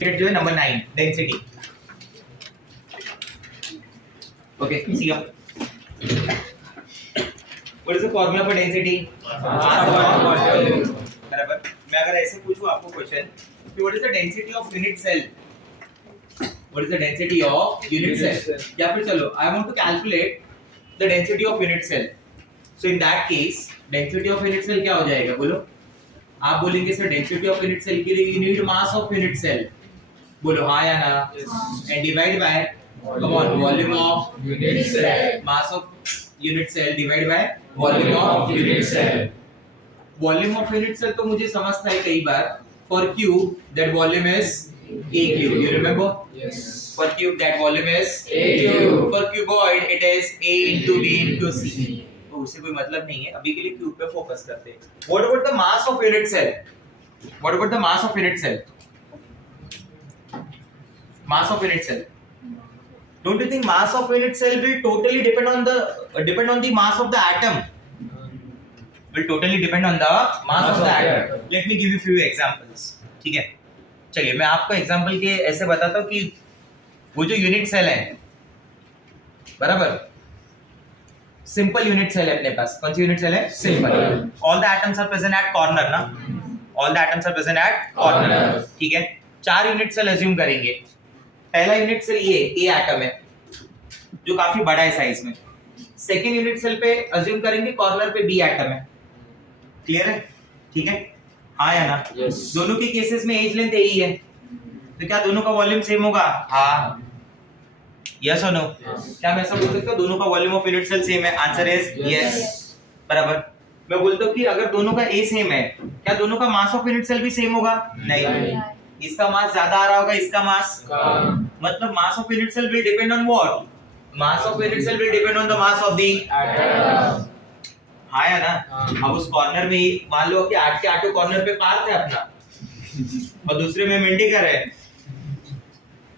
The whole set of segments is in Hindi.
जो है number 9 density. Okay, see up. What is the formula for density? बराबर. मैं अगर ऐसे पूछूं आपको क्वेश्चन कि what is the density of unit cell? What is the density of unit cell? या फिर चलो I want to calculate the density of unit cell. So in that case, density of unit cell क्या हो जाएगा बोलो? आप बोलेंगे sir density of unit cell के लिए you need mass of unit cell. बोलो हाँ या ना? And divide by come on volume of unit cell. mass of unit cell divided by volume of unit cell. Volume of unit cell तो मुझे समझता है कई बार. For cube that volume is a cube. You remember? Yes. For cube that volume is A cube. For cuboid it is a into b into c. तो उससे कोई मतलब नहीं है. अभी के लिए क्यूब पे फोकस करते हैं. What about the mass of unit cell? What about the mass of unit cell? Mass of unit cell. Don't you think mass of unit cell will totally depend on the mass of the atom? Will totally depend on the mass of the atom. Let me give you few examples. ठीक है. चलिए मैं आपको एग्जांपल के ऐसे बताता हूँ कि वो जो यूनिट सेल है बराबर सिंपल यूनिट सेल है अपने पास. कौन सी यूनिट सेल है? Simple. All the atoms are present at corner ना. All the atoms are present at corner. ठीक है. 4 यूनिट सेल अज्यूम करेंगे. पहला यूनिट सेल ये ए एटम है जो काफी बड़ा है साइज में. सेकंड यूनिट सेल पे अज्यूम करेंगे कॉर्नर पे बी एटम है. क्लियर है? ठीक है. हाँ या ना? Yes. दोनों के केसेस में एज लेंथ यही है तो क्या दोनों का वॉल्यूम सेम होगा? हाँ. यस और नो? क्या मैं ऐसा बोल सकता हूँ दोनों का volume of unit cell same है? Answer is yes. बराबर. मैं बोलता हूँ कि अगर दोनों का ए सेम है क्या दोनों का मास ऑफ यूनिट सेल भी सेम होगा? नहीं. इसका मास ज्यादा आ रहा होगा इसका मास कम. मतलब mass of unit cell will depend on what? Mass of unit cell will depend on the mass of the Atom. हाँ या ना? अब उस कॉर्नर में ही मान लो कि 8 के 8 कॉर्नर पे पार्थ है अपना और दूसरे में मेंडिकर है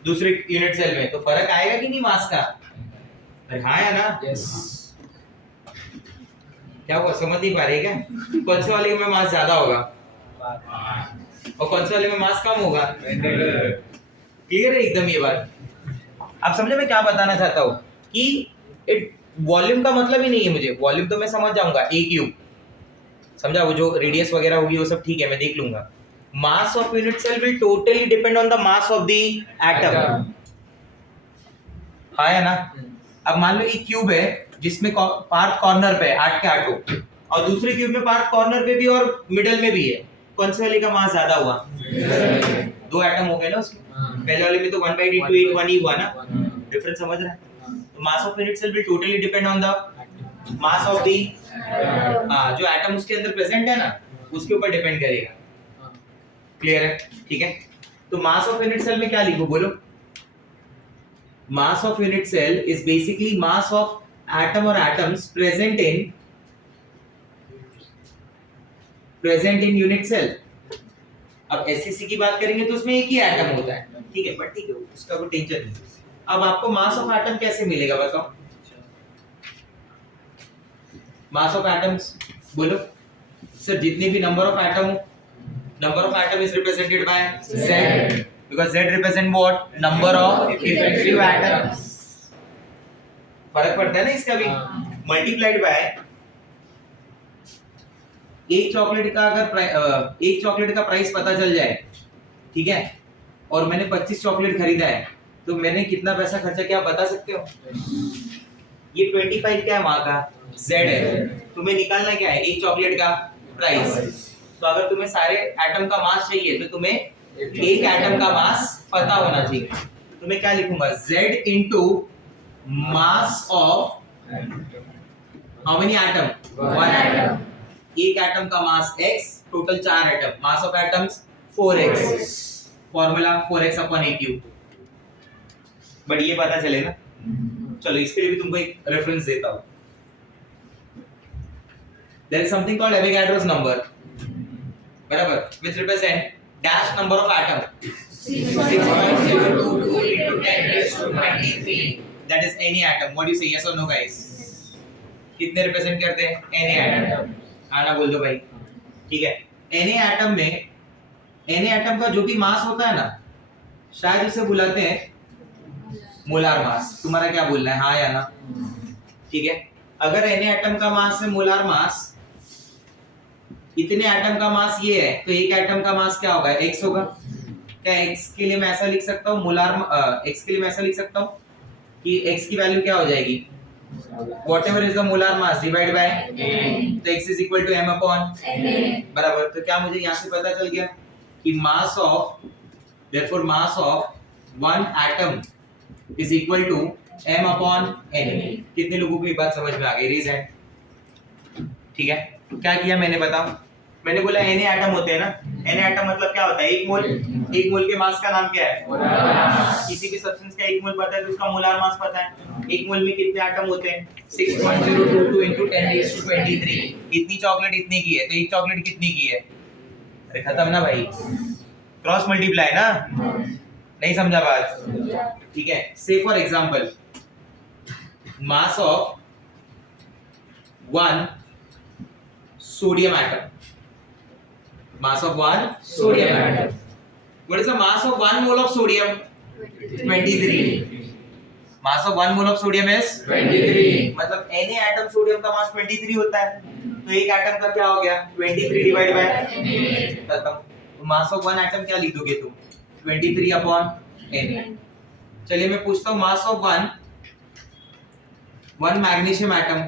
दूसरे यूनिट सेल में. तो फर्क आएगा कि नहीं मास का? अरे हाँ या ना? Yes. क्या हुआ समझ नहीं पा रहे क्या? कौन से वाले में मास ज्यादा होगा और कौन से वाले में मास कम होगा? क्लियर है एकदम ये बात? आप समझे मैं क्या बताना चाहता हूँ कि वॉल्यूम का मतलब ही नहीं है मुझे. वॉल्यूम तो मैं समझ जाऊंगा ए क्यूब समझा. वो जो रेडियस वगैरह होगी वो सब ठीक है मैं देख लूंगा. Mass of unit cell will totally depend on the mass of the atom. हाँ या ना? अब मान लो एक क्यूब है जिसमें पार्ट कॉर्नर पे है 8 के 8 और दूसरे क्यूब में पार्ट कॉर्नर पे भी और मिडल में भी है. कौन से वाले का मास ज्यादा हुआ? 2 एटम हो गए ना उसमें. पहले वाले में तो 1/8 1 ही हुआ ना. डिफरेंस समझ रहा है? तो mass of unit cell will totally depend on the mass of the जो एटम उसके अंदर प्रेजेंट है ना उसके ऊपर डिपेंड करेगा. क्लियर है? ठीक है. तो मास ऑफ यूनिट सेल में क्या लिखो बोलो? Mass of unit cell is basically mass of atom और atoms present in unit cell. अब एससीसी की बात करेंगे तो उसमें एक ही एटम होता है. ठीक है बट ठीक है उसका कोई टेंशन नहीं. अब आपको मास ऑफ एटम कैसे मिलेगा बताओ? मास ऑफ एटम्स बोलो सर. जितने भी number of atom is represented by z because z represent what? Number of effective atoms. फर्क पड़ता है ना इसका भी. मल्टीप्लाइड बाय एक चॉकलेट का प्राइस पता चल जाए ठीक है और मैंने 25 चॉकलेट खरीदा है तो मैंने कितना पैसा खर्चा किया बता सकते हो? ये 25 क्या है वहां का? z है. तुम्हें निकालना क्या है? एक चॉकलेट का प्राइस. तो अगर तुम्हें सारे एटम का मास चाहिए तो तुम्हें एक एटम का मास पता होना चाहिए. तो मैं क्या लिखूंगा? z into mass of how many atom? 1 atom. एक एटम का मास x, total 4 atom. Mass of atoms 4x. Formula 4x upon a cube. But ये पता चले ना. चलो इसके लिए भी तुमको एक रेफरेंस देता हूं. There is something called Avogadro's number, बराबर, which represent dash number of atom. 6.022 into 10 raised to 23. That is any atom. What do you say? Yes or no, guys? कितने रिप्रेजेंट करते हैं? any atom. आना बोल दो भाई. ठीक है. any atom में any atom का जो भी मास होता है ना शायद उसे बुलाते हैं मोलार मास। तुम्हारा क्या बोलना है, हाँ या ना? ठीक है, अगर Na एटम का मास है मोलार मास, इतने एटम का मास ये है, तो एक एटम का मास क्या होगा, x होगा। क्या x के लिए मैं ऐसा लिख सकता हूँ, मोलार x के लिए मैं ऐसा लिख सकता हूँ कि x की वैल्यू क्या हो जाएगी, whatever is the molar mass divided by तो x is equal to m upon बराबर। तो क्या मुझे यहाँ से पता चल गया कि mass of therefore mass of one atom is equal to m upon n। कितने लोगों को ये बात समझ में आ गई, रेज हैंड। ठीक है, क्या किया मैंने, बताओ। मैंने बोला Na एटम होते हैं ना, Na एटम मतलब क्या होता है, एक मोल। एक मोल के मास का नाम क्या है, किसी भी सब्सटेंस का एक मोल पता है तो उसका मोलार मास पता है। एक मोल में कितने एटम होते हैं, 6.022 into 10⁻23। इतनी चॉकलेट इतनी की है, तो एक चॉकलेट कितनी की है, अरे खत्म ना भाई, क्रॉस मल्टीप्लाई ना, नहीं समझा बात? ठीक है, से for example mass of one sodium atom, mass of one sodium atom, what is the mass of 1 mole of sodium, 23। mass of 1 mole of sodium is 23। मतलब Na एटम सोडियम का मास 23 होता है, तो एक एटम का क्या हो गया, 23 डिवाइड बाय खत्म। तो मास ऑफ 1 एटम क्या लिख दोगे तुम, 23 अपॉन Na। चलिए मैं पूछता हूँ mass of one magnesium atom,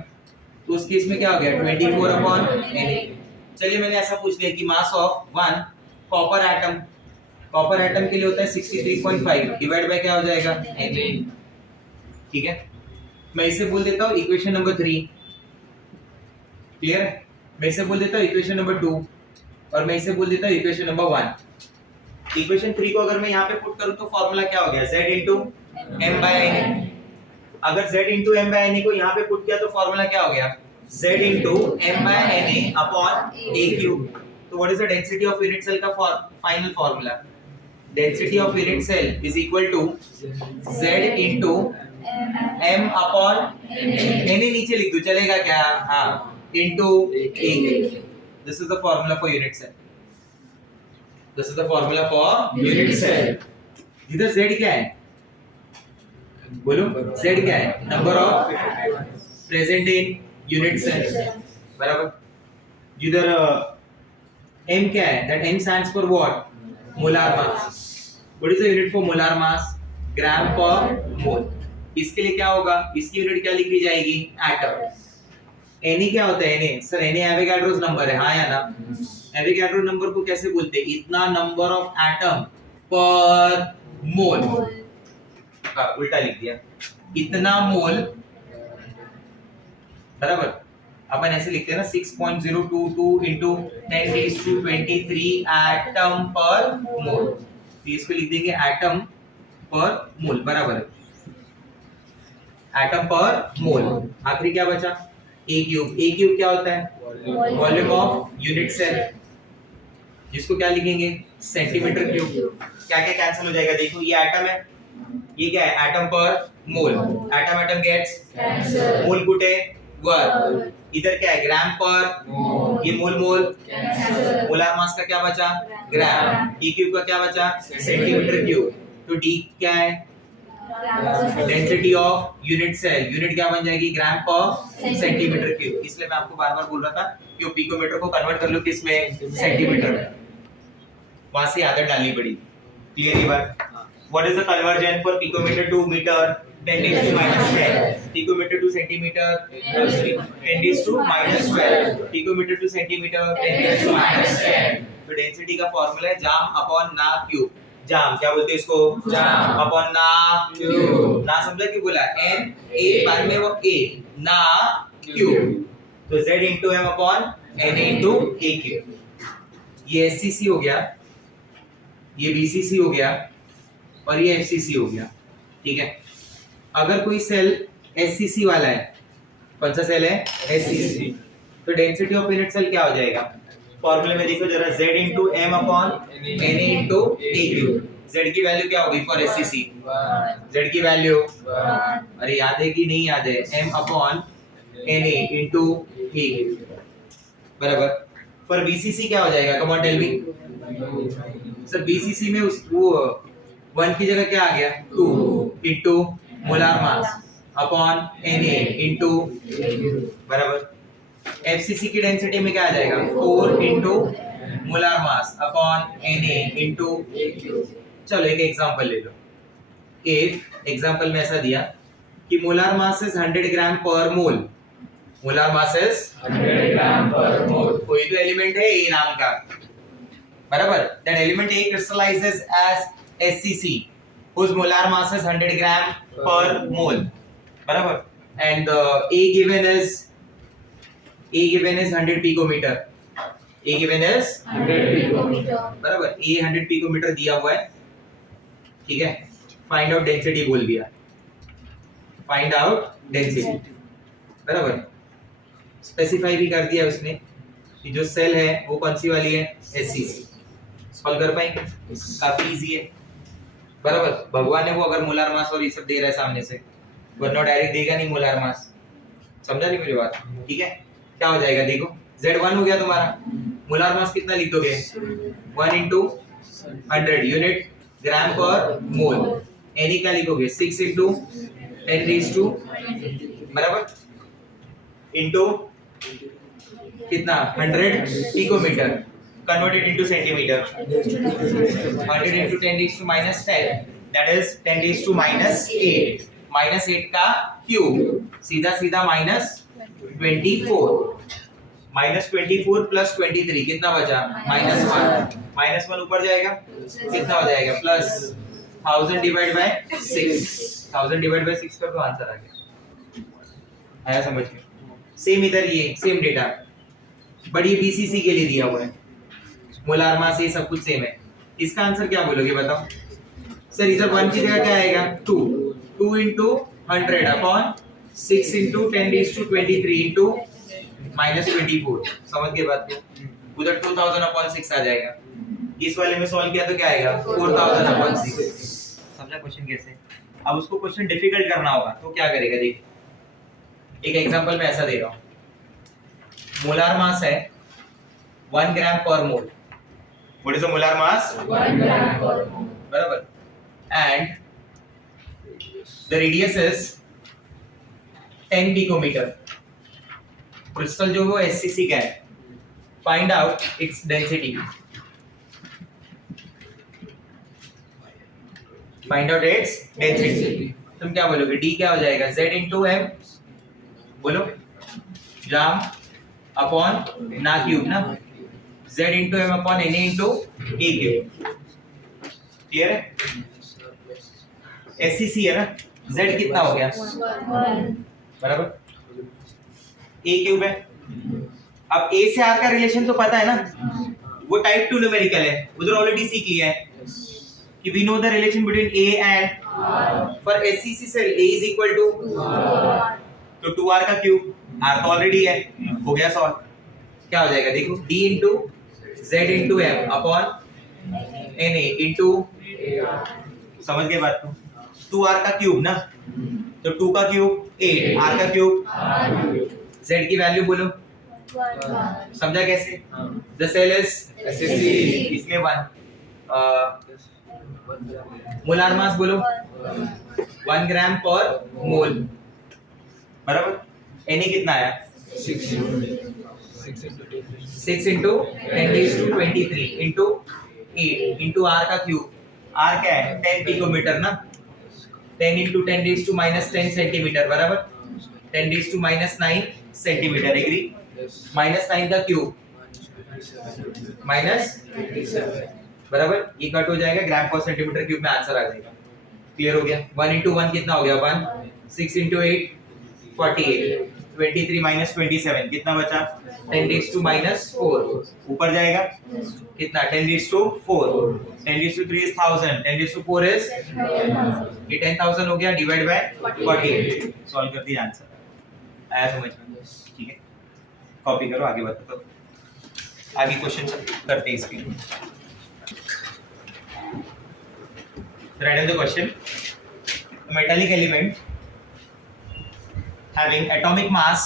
तो उस केस में क्या हो गया, 24 अपॉन Na। चलिए मैंने ऐसा पूछ लिया कि mass of one copper atom, copper atom के लिए होता है 63.5 डिवाइड बाय क्या हो जाएगा, Na। ठीक है, मैं इसे बोल देता हूँ इक्वेशन नंबर 3। क्लियर है, मैं इसे बोल देता हूँ इक्वेशन नंबर 2 और मैं इसे बोल देता हूँ इक्वेशन नंबर 1। इक्वेशन 3 को अगर मैं यहाँ पे पुट करूँ तो फॉर्मूला क्या हो गया, Z into m by Na। अगर Z into m by Na को यहाँ पे पुट किया तो फॉर्मूला क्या हो गया, Z into m by Na upon A cube। तो what is the density of unit cell का final formula, density of unit cell is equal to Z into m upon Na, नीचे लिख दो चलेगा क्या, हाँ, into A cube। This is the formula for unit cell, this is the formula for unit cell। इधर Z क्या है, बोलो Z क्या है, number of present in unit cell, बराबर। जिधर m क्या है, that m stands for what, molar mass। what is the unit for molar mass, ग्राम पर मोल। इसके लिए क्या होगा, इसकी यूनिट क्या लिखी जाएगी, एटम। Na क्या होता है, Na sir, Na Avogadro's number है, हाँ या ना? एवोगाड्रो नंबर को कैसे बोलते हैं, इतना नंबर ऑफ एटम पर मोल। उल्टा लिख दिया, इतना मोल, बराबर। अपन ऐसे लिखते हैं ना 6.022 into 10⁻23 एटम पर मोल, तो इसको लिख देंगे एटम पर मोल, बराबर है, एटम पर मोल। आखिरी क्या बचा, A क्यूब। A क्यूब क्या होता है, वॉल्यूम ऑफ यूनिट सेल, जिसको क्या लिखेंगे, सेंटीमीटर क्यूब। क्या क्या कैंसिल हो जाएगा, देखो ये एटम है, ये क्या है, एटम पर मोल, एटम एटम गेट्स मोल कुटे वर्ग, इधर क्या है, ग्राम पर, ये मोल मोल, मोलार मास का क्या बचा, ग्राम, डी क्यूब का क्या बचा, सेंटीमीटर क्यूब। तो डी क्या है, density of unit cell, unit क्या बन जाएगी, ग्राम पर सेंटीमीटर क्यूब। इसलिए मैं आपको बार बार बोल रहा था कि पिकोमीटर को कन्वर्ट कर लो किसमें, सेंटीमीटर में, वहां से आदत डालनी पड़ी। क्लियर ये बात? What is the conversion for picometre to metre, 10⁻⁻10, picometre to centimetre 10⁻⁻12, picometre to centimetre 10⁻⁻10। तो डेंसिटी का फार्मूला है जाम अपॉन ना क्यूब। जाम क्या बोलते हैं इसको, जाम अपॉन ना क्यूब। ना समझा क्यों बोला, n a बाद में वो a ना क्यूब, तो z into m upon n into a cube. ये SCC हो गया, ये BCC हो गया और ये FCC हो गया। ठीक है, अगर कोई सेल SCC वाला है, कौन सा सेल है, SCC, तो डेंसिटी ऑफ यूनिट सेल क्या हो जाएगा, फॉर्मूले में देखो जरा, Z into m upon Na into A cube. Z की वैल्यू क्या होगी फॉर SCC, Z की वैल्यू, अरे याद है कि नहीं याद है, m upon Na into A cube, बराबर। फॉर BCC क्या हो जाएगा, come on tell me sir. BCC में उस वो 1 की जगह क्या आ गया 2 into molar mass upon Na into बराबर FCC की डेंसिटी में क्या आ जाएगा 4 into molar mass upon Na into. चलो एक एग्जांपल ले लो। इफ एग्जांपल में ऐसा दिया कि मोलार मास इज 100 ग्राम पर mole. Molar mass is 100 gram per mole. कोई तो एलिमेंट है ए नाम का, बराबर। That element A crystallizes as SCC whose molar mass is 100 gram per mole, बराबर। and A given is 100 picometer। A given is 100 picometer. बराबर। A 100 picometer दिया हुआ है, ठीक है। फाइंड आउट डेंसिटी बोल दिया, फाइंड आउट डेंसिटी, बराबर। स्पेसिफाई भी कर दिया उसने कि जो सेल है वो कौन सी वाली है SCC। सॉल्व कर पाएंगे, काफी इजी है, बराबर। भगवान ने वो अगर मोलार मास और ये सब दे रहा है सामने से, वरना डायरेक्ट देगा नहीं मोलार मास। समझा नहीं मेरी बात, ठीक है। क्या हो जाएगा देखो, Z1 हो गया तुम्हारा, मोलार मास कितना लिख दोगे 1 इंटू 100 यूनिट ग्राम पर मोल। Na क्या लिखोगे 6 इंटू 10 रेज़ टू, बराबर, इंटू कितना 100 picometre converted into centimetre. 100 into 10 raised to minus 10, that is 10 raised to minus 8, minus 8 का क्यूब, सीधा सीधा minus 24, minus 24 plus 23 कितना बचा minus 1, minus 1 ऊपर जाएगा कितना हो जाएगा plus 1000 divided by 6, 1000 divided by 6 कर तो आंसर आ गया। आया समझ में? सेम इधर ये सेम डेटा, बट ये BCC के लिए दिया हुआ है, मोलार मास ये सब कुछ सेम है। इसका आंसर क्या बोलोगे बताओ सर? इधर 1 की जगह क्या आएगा 2 into 100 upon 6 into 10 raise to 23 into minus 24। समझ गए बात को? उधर 2000 अपॉन 6 आ जाएगा, इस वाले में सॉल्व किया तो क्या आएगा 4000 अपॉन 6। समझा क्वेश्चन कैसे? अब उसको क्वेश्चन डिफिकल्ट करना होगा तो क्या करेगा देख, एक एग्जांपल में ऐसा दे रहा हूं। मोलार मास है 1 ग्राम पर मोल। What is the molar mass? 1 gram per mole. बराबर। And the radius is 10 picometer. Crystal जो वो SCC का है। Find out its density. Find out its density. तुम क्या बोलोगे? D क्या हो जाएगा? Z into M। बोलो। ग्राम अपॉन ना क्यूब ना, Z into M upon Na into A cube. Clear है? SCC है ना, Z कितना हो गया 1. बराबर, A क्यूब है। अब A से R का रिलेशन तो पता है ना, वो टाइप 2 न्यूमेरिकल है, उधर ऑलरेडी सीख लिया है कि we know the relation between A and, फॉर SCC cell A is equal to तो 2R का क्यूब, R तो ऑलरेडी है, हो गया सॉल्व। क्या हो जाएगा देखो, D into Z into M upon Na into, समझ गए बात को? 2R का क्यूब ना, तो 2 का क्यूब 8, R का क्यूब, Z की वैल्यू बोलो, समझा कैसे? द सेल इज SCC, इसलिए 1। मोलार मास बोलो 1 ग्राम पर मोल, बराबर। Na कितना आया 6 into 10 raise to 23 into 8 into R का क्यूब, R क्या है 10 पिकोमीटर ना, 10 into 10 raise to minus 10 centimetre, बराबर। 10 raise to minus 9 centimetre, agree? Minus 9 का क्यूब माइनस, बराबर, ये कट हो जाएगा, ग्राम पर सेंटीमीटर क्यूब में आंसर आ जाएगा। क्लियर हो गया? 1 इंटू 1 कितना हो गया 1, 6 इंटू 8 48, 23 माइनस 27 कितना बचा 10 रेज़ टू माइनस 4, ऊपर जाएगा कितना 10 raise to 4, 10 raise to 3 is 1000, 10 raise to 4 is ये 10000 हो गया, डिवाइड बाय 48, सॉल्व कर दिया, आंसर आया समझ में? ठीक है, कॉपी करो, आगे बताओ, आगे क्वेश्चन करते हैं इसके। Right the question, metallic element having atomic mass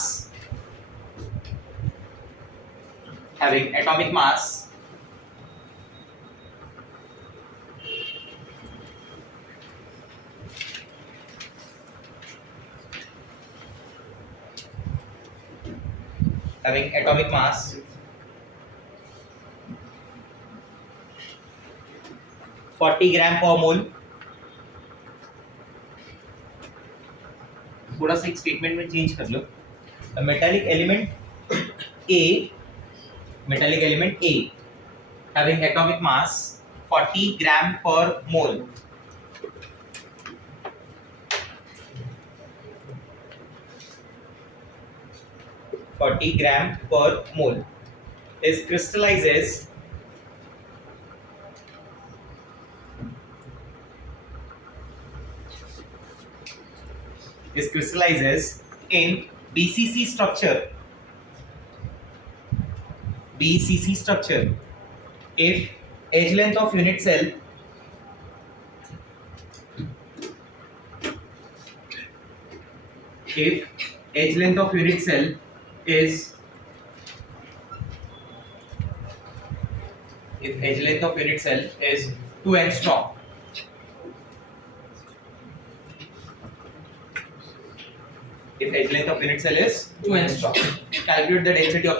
having atomic mass 40 gram per mole. थोड़ा सा एक स्टेटमेंट में चेंज कर लो. A metallic element A having atomic mass 40 gram per mole. Is crystallizes in BCC structure. If edge length of unit cell is 2 angstrom. If edge length of unit cell is 2 angstrom, calculate the density of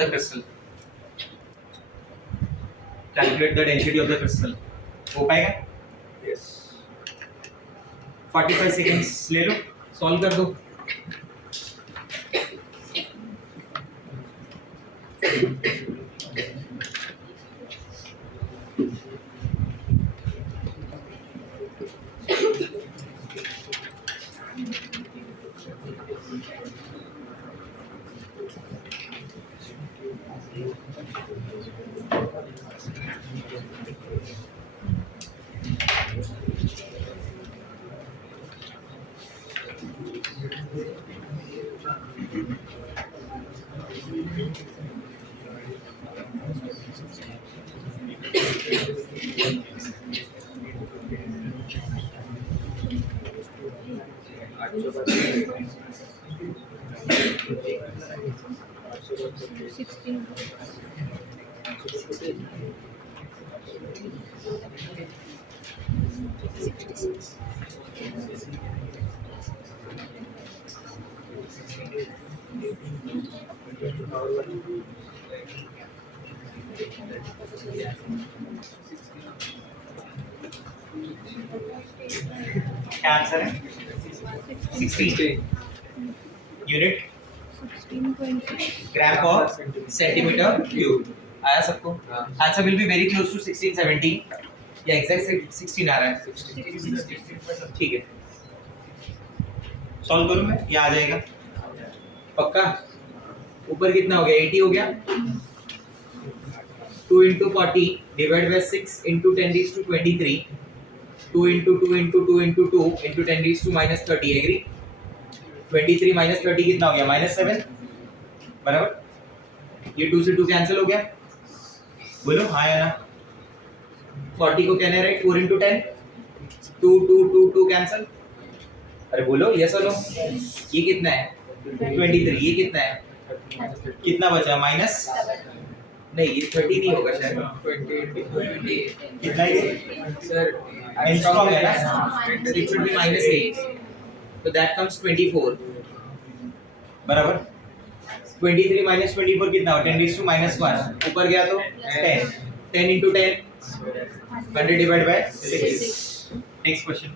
the crystal. हो पाएगा? Yes. 45 seconds ले लो, सॉल्व कर दो. क्या आंसर है? 16 यूनिट ग्राम पर सेंटीमीटर क्यूब. आया सबको? Answer will be very close to 16 17 या एग्जैक्ट 16 आ रहा है. ठीक है, सॉल्व करूं मैं? ये आ जाएगा पक्का. ऊपर कितना हो गया? 80 हो गया. 2 into 40 divided by 6 into 10 raised to 23. 2 into 2 into 2 into 2 into 10 raised to minus 30. Agree? 23 minus 30 कितना हो गया? -7. बराबर. ये 2 से 2 कैंसिल हो गया. बोलो हाँ या ना. 40 को कहने राइट 4 into 10 2 2 2 2 कैंसिल. अरे बोलो यस और नो. ये कितना है? 23. ये कितना है? कितना बचा? माइनस नहीं, ये 30 नहीं होगा शायद. 20 कितना है ये? सर एंगस्ट्रॉम है ना. It should be -8. तो दैट कम्स 24. बराबर. 23 minus 24 कितना हो? 10 raised to -1. ऊपर गया तो 10. 10 into 10 100 divided by 6. Next question.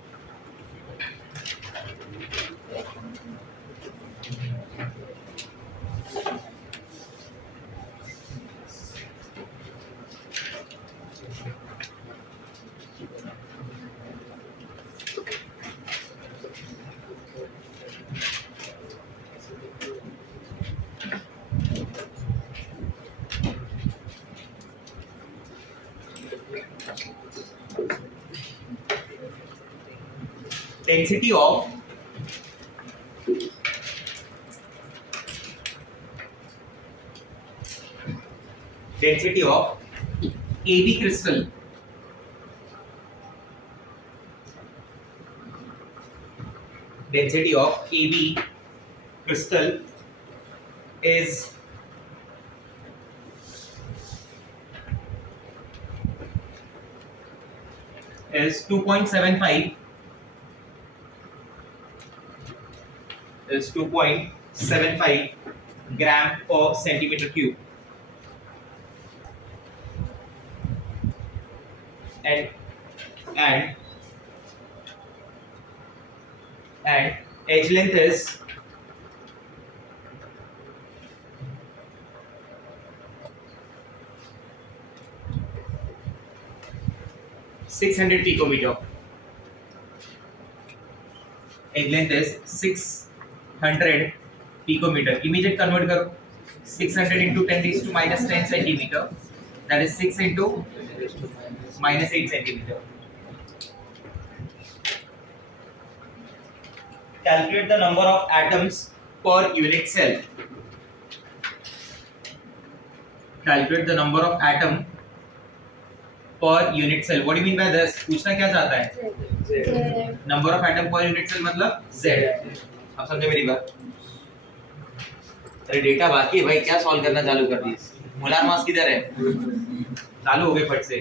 Density of AB crystal. Density of AB crystal is 2.75. Is 2.75 ग्राम पर centimetre cube and edge length is 600 picometer. Edge length is 600 picometer. Immediate convert करो. 600 into 10 raised to minus 10 centimeter. That is 6 into minus 8 centimeter. Calculate the number of atoms per unit cell. Calculate the number of atom per unit cell. What do you mean by this? पूछना क्या चाहता है? Number of atom per unit cell मतलब Z. अब समझे मेरी बात? अरे डेटा बाकी है भाई, क्या सॉल्व करना चालू कर दी? मोलार मास किधर है? चालू हो गए फट से.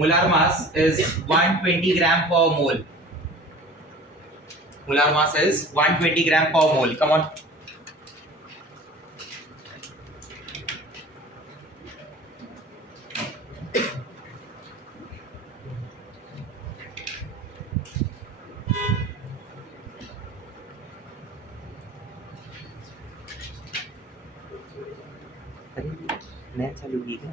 Molar mass is 120 gram per mole. Molar mass is 120 gram per mole. Come on. नया चालू की क्या?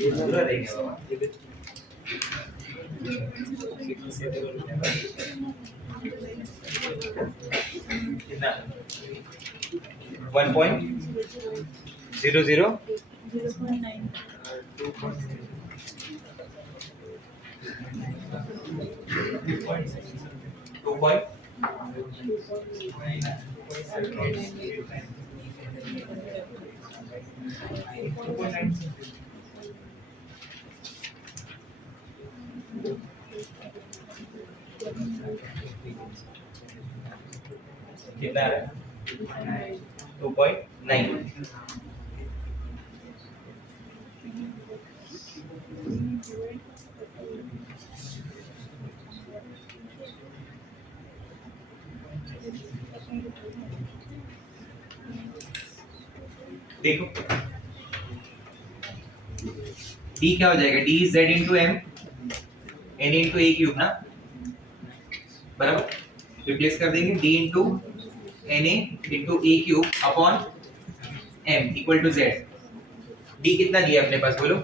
पूरा रहेगा बाबा. कितना? 1.00 कितना है? 2.9. देखो D क्या हो जाएगा? D Z into M N into A cube ना, बराबर. रिप्लेस कर देंगे D into Na into A cube upon M equal to Z. D कितना दिया अपने पास बोलो?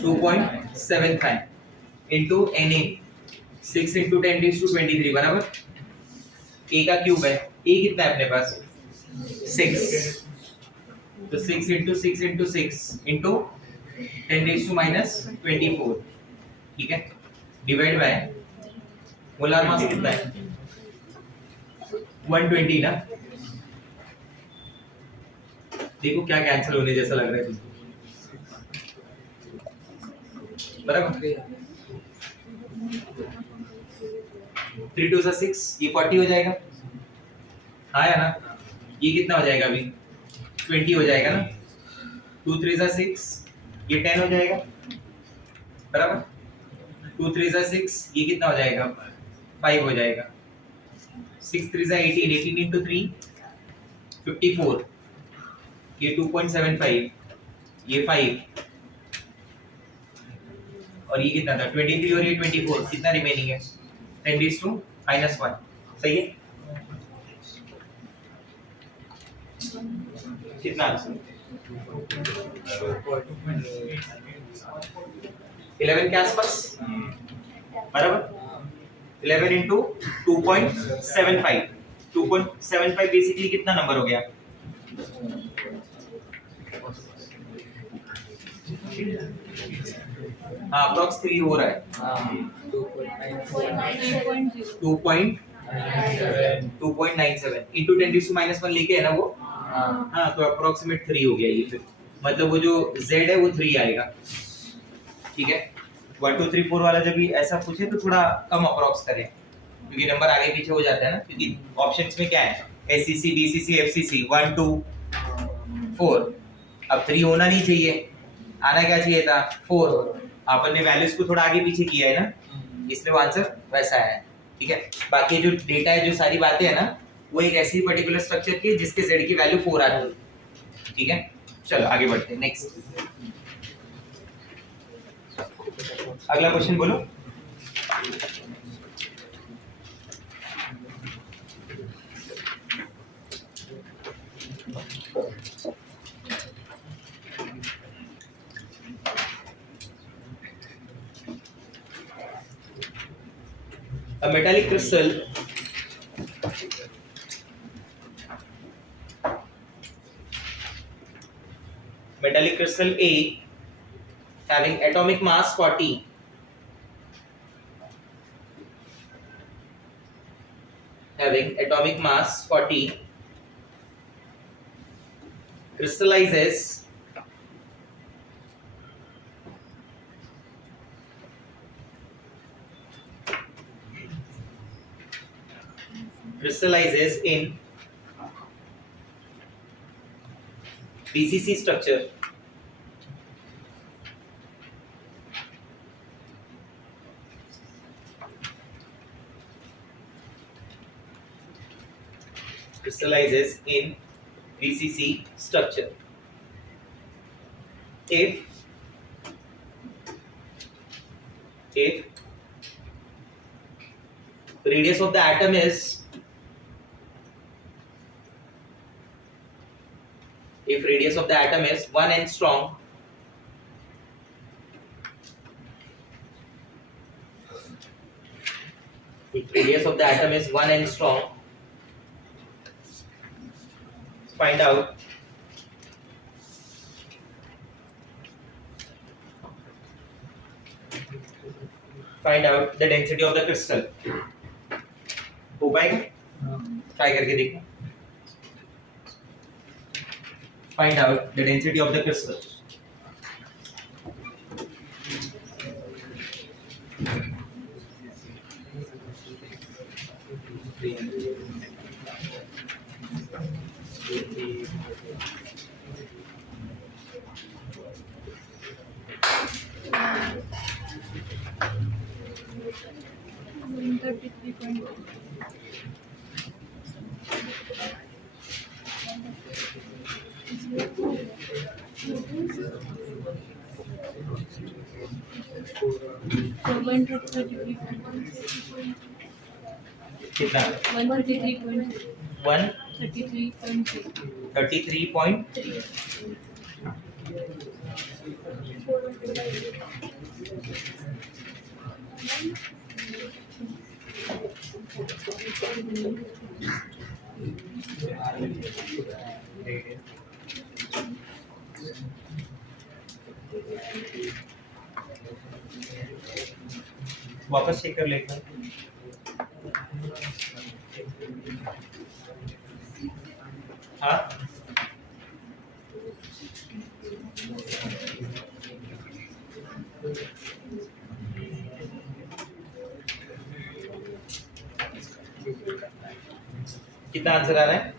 2.75 into Na 6 into 10 raise to 23 बराबर. A का क्यूब है. A कितना है अपने पास? 6. तो 6 into 6 into 6 into 10 raise to minus 24. ठीक है, डिवाइड बाय मोलार मास कितना है? 120 ना. देखो क्या कैंसिल होने जैसा लग रहा है तुझे, बराबर. 3 2 सा 6, ये 40 हो जाएगा. हाँ या ना? ये कितना हो जाएगा? अभी 20 हो जाएगा ना. 2 3 सा 6, ये 10 हो जाएगा, बराबर. 2 3 सा 6, ये कितना हो जाएगा? 5 हो जाएगा. 6 3 सा 18, 18 इंटू 3 54, ये 2.75, ये 5, और ये कितना था 23 और ये 24, कितना रिमेनिंग है 10⁻⁻1, सही है। कितना 11 के आसपास बराबर। 11 इंटू 2.75, 2.75 बेसिकली कितना नंबर हो गया, हाँ अप्रॉक्स 3 हो रहा है, 2.97 इंटू 10⁻1 लेके है ना वो, हाँ तो अप्रोक्सीमेट 3 हो गया ये, फिर मतलब वो जो z है वो 3 आएगा, ठीक है। 1 2 3 4 वाला जब भी ऐसा पूछे तो थोड़ा कम अप्रोक्स करें, क्योंकि नंबर आगे पीछे हो जाता है ना, क्योंकि ऑप्शंस में क्या है एससीसी बीसीसी एफसीसी 1 2 4, अब 3 होना नहीं चाहिए, आना क्या चाहिए था 4, अपन ने वैल्यूज को थोड़ा आगे पीछे किया है ना, इसलिए वो आंसर वैसा है, ठीक है। बाकी जो डेटा है, जो सारी बातें है ना, वो एक ऐसी पर्टिकुलर स्ट्रक्चर की जिसके z की वैल्यू 4 आती है, ठीक है। चलो आगे बढ़ते हैं, नेक्स्ट अगला क्वेश्चन बोलो। A metallic crystal A having atomic mass 40 crystallizes in BCC structure. Crystallizes in BCC structure. If radius of the atom is if radius of the atom is 1 angstrom, if radius of the atom is 1 angstrom, find out the density of the crystal. हो पाएगा? ट्राई करके देखो. Find out the density of the crystal. कितना? 133.3. वापस चेक कर लेते हैं. हाँ कितना आंसर आ रहा है?